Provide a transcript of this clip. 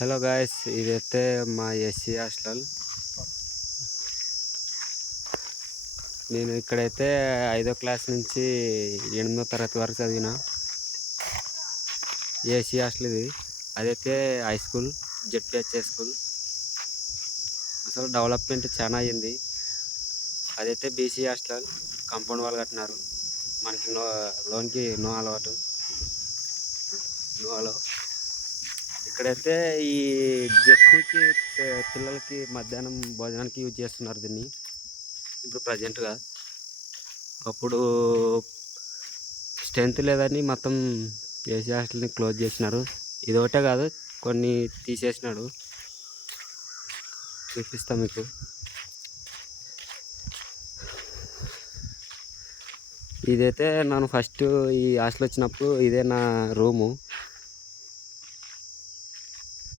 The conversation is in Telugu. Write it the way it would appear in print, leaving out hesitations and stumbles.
హలో గాయస్, ఇదైతే మా ఎస్సీ హాస్టల్. నేను ఇక్కడైతే 5వ క్లాస్ నుంచి 8వ తరగతి వరకు చదివిన. ఎస్సీ హాస్టల్ ఇది. అదైతే హై స్కూల్, జెడ్పిహెచ్ఎస్ స్కూల్. అసలు డెవలప్మెంట్ చాలా అయ్యింది. అదైతే బీసీ హాస్టల్, కాంపౌండ్ వాళ్ళు కట్టినారు. మనకి లోన్కి నో అలవాటు, నో అలో. ఇక్కడైతే ఈ జెడ్పీకి పిల్లలకి మధ్యాహ్నం భోజనానికి యూజ్ చేస్తున్నారు దీన్ని ఇప్పుడు ప్రజెంట్గా. అప్పుడు స్ట్రెంత్ లేదని మొత్తం ఏసీ హాస్టల్ని క్లోజ్ చేసినారు. ఇది ఒకటే కాదు, కొన్ని తీసేసినాడు. చూపిస్తా మీకు. ఇదైతే నేను ఫస్ట్ ఈ హాస్టల్ వచ్చినప్పుడు ఇదే నా రూము.